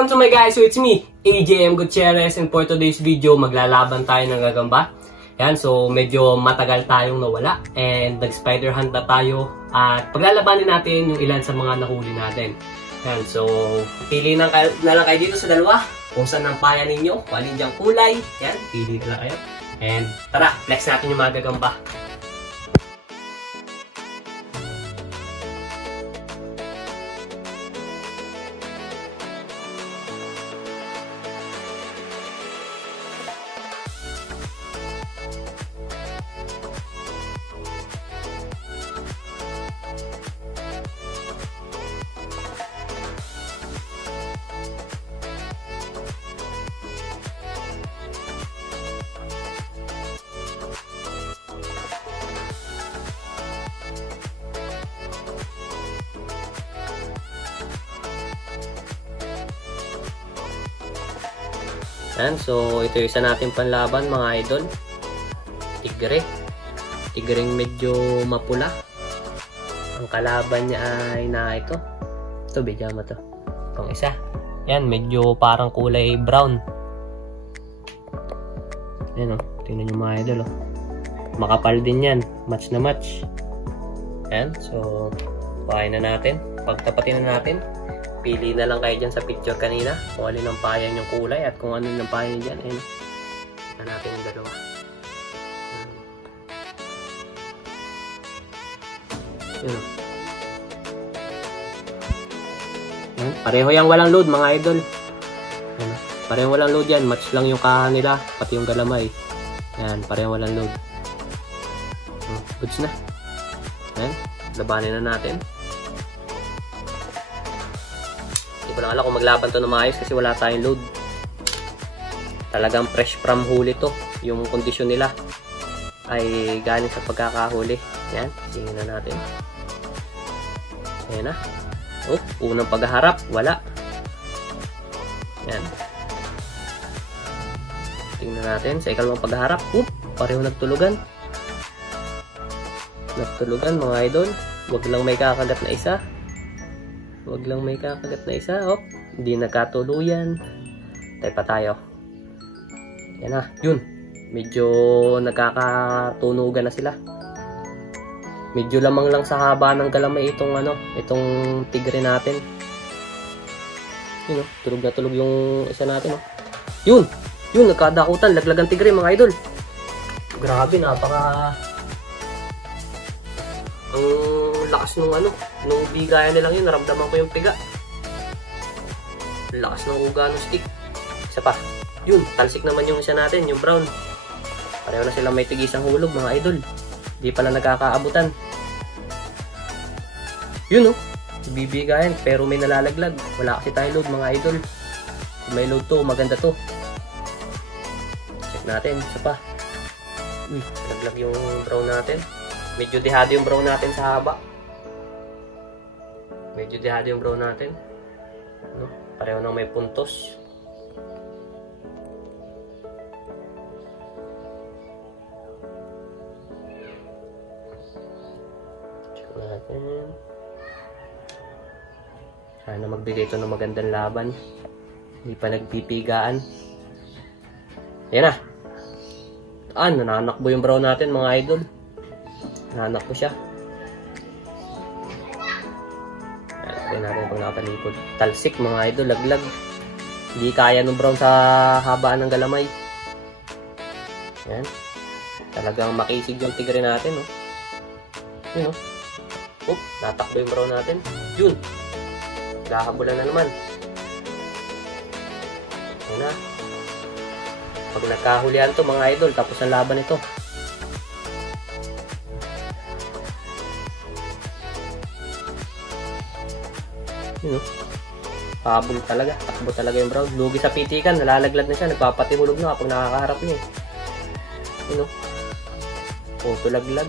welcome to my guys. So it's me, AJM Gutierrez, and for today's video, maglalaban tayo ng gagamba. Yan, so medyo matagal tayong nawala and nag-spider hunt na tayo at paglalabanin natin yung ilan sa mga nahuli natin. Yan, so pili na lang kayo dito sa dalawa kung saan ang paya ninyo, kung alin diyang kulay. Yan, pili na lang kayo. And tara, flex natin yung mga gagamba. Yan, so ito yung isa natin panlaban mga idol. Tigre. Tigreng medyo mapula. Ang kalaban niya ay na ito. Ito, bigyan mo to. Itong isa. Yan, medyo parang kulay brown. Yan o, tingnan nyo mga idol o. Makapal din yan. Match na match. Yan, so pahain na natin. Pagtapatin na natin. Pili na lang kayo dyan sa picture kanina kung alin ang paya yung kulay at kung alin ang paya nyo dyan. Ayun. Tignan natin yung dalawa. Ayun. Ayun. Pareho yung walang load mga idol. Ayun. Pareho walang load yan. Match lang yung kaha nila pati yung galamay. Ayan. Pareho walang load. Goods na. Ayan. Labanin na natin. Hindi ko lang alam kung maglaban to na maayos kasi wala tayong load. Talagang fresh from huli to. Yung kondisyon nila ay galing sa pagkakahuli. Yan, singin na natin. Ayan na. Oh, unang pagharap, wala. Yan. Tingnan natin sa ikalawang pagharap. Pareho nagtulugan. Nagtulugan mga idol. Huwag lang may kakagat na isa. Huwag lang may kakagat na isa. Hop, hindi nagkatuluyan. Tayo pa tayo. Yan na, yun. Medyo nagkakatunugan na sila. Medyo lamang lang sa haba ng galamay itong itong tigre natin. Yun, tulog na tulog yung isa natin. Yun, nagkadakutan. Laglagan tigre mga idol. Grabe, napaka ang lakas nung nung bigayan nilang yun, naramdaman ko yung piga. Lakas ng uga ng stick. Isa pa. Yun, talsik naman yung isa natin, yung brown. Pareho na silang may tigisang hulog mga idol. Di pala nagkakaabutan. Yun bibigayan pero may nalalaglag. Wala kasi tayo load mga idol. Kung may load to, maganda to. Check natin, isa pa. Uy, laglag yung brown natin. Medyo dehado yung brown natin sa haba. Medyo dehado yung brown natin. Pareho nang may puntos. Check natin. Sana magbigay ito ng magandang laban. Hindi pa nagpipigaan. Yan na. Nananakbo yung brown natin mga idol. Nanak ko siya. Tignan natin pag nakatalikod. Talsik mga idol, laglag. Hindi kaya ng brown sa habaan ng galamay. Yan. Talagang makisig yung tigre natin. Yun natakbo yung brown natin. Yun. Nakahabulan na naman. Yan na. Pag nagkahulihan to mga idol, tapos ang laban ito. Pahabol talaga, takbo talaga yung brown. Lugi sa pitikan, nalalaglag na siya, nagpapatihulog na kapag nakakaharap niya. Puto laglag.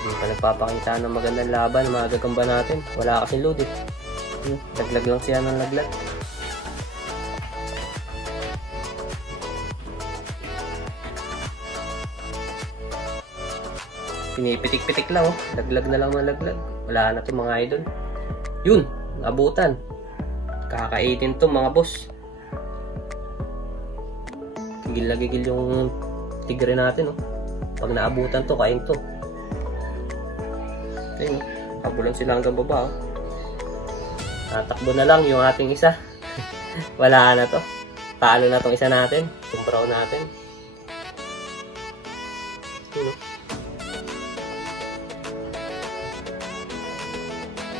Hindi pa nagpapakita ng magandang laban, mga gagamba natin. Wala kasing load eh. Laglag lang siya ng laglag. Pinipitik-pitik lang, oh. Laglag na lang ng laglag. Wala na to mga idol. Yun, abutan. Kakainin to mga boss. Gigil na gigil yung tigre natin, oh. Pag naabutan to, kain to. Ayun, oh. Habulan sila hanggang baba, oh. Tatakbo na lang yung ating isa. Wala na to. Talo na tong isa natin. Yung brown natin. Ayun, oh.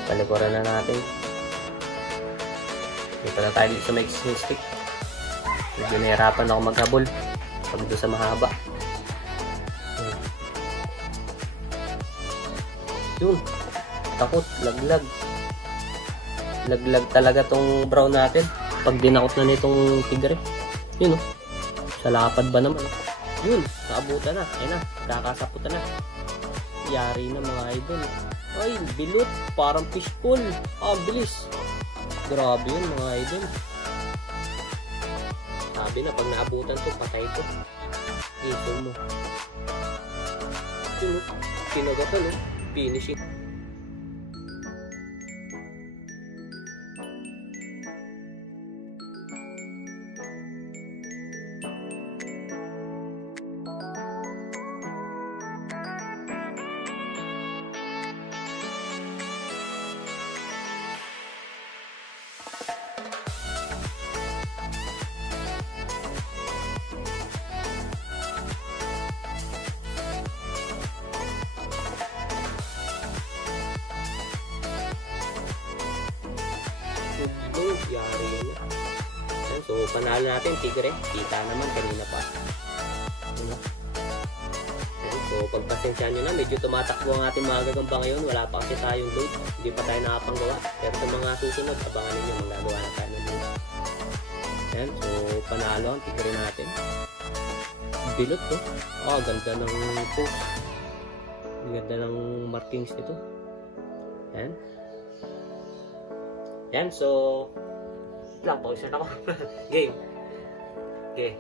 Palikuran na natin. Dito na tayo sa may stick. Medyo nahirapan ako maghabol pag doon sa mahaba. Yun. Takot. Laglag. Laglag talaga tong brown natin. Pag dinakot na nitong tigre. Yun, oh. Sa lapad ba naman, oh. Yun. Naabutan na. Ayun na. Kakasaputan na. Yari na mga idol. Ay, bilot. Parang fishbowl. Ah, bilis. Grabe yun mga idol. Sabi na, pag naabutan to, patay to. Ito mo. Yun, kinagatan, no? Finishing. Yari yan. Ayan, so panalo natin tigre. Kita naman kanina pa. Ayan, so pagpasensya nyo na, medyo tumatakbo ang ating mga gagamba ngayon. Wala pa kasi tayong load. Hindi pa tayo nakapanggawa. Pero sa mga susunod, abangan ninyo, magagawa na tayo ng load. Ayan, so panalo ang tigre natin. Bilot to. Oh, ganda ng post. Ganda ng markings nito. Ayan. Yan, so lang, pause na ako. Game. Okay.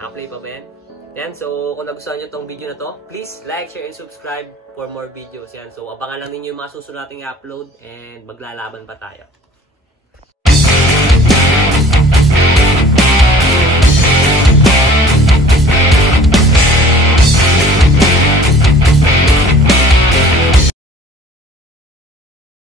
Play pa ba yan? Yan, so kung nagustuhan nyo tong video na to, please like, share, and subscribe for more videos. Yan, so abangan lang ninyo yung mga susunod nating i-upload and maglalaban pa tayo.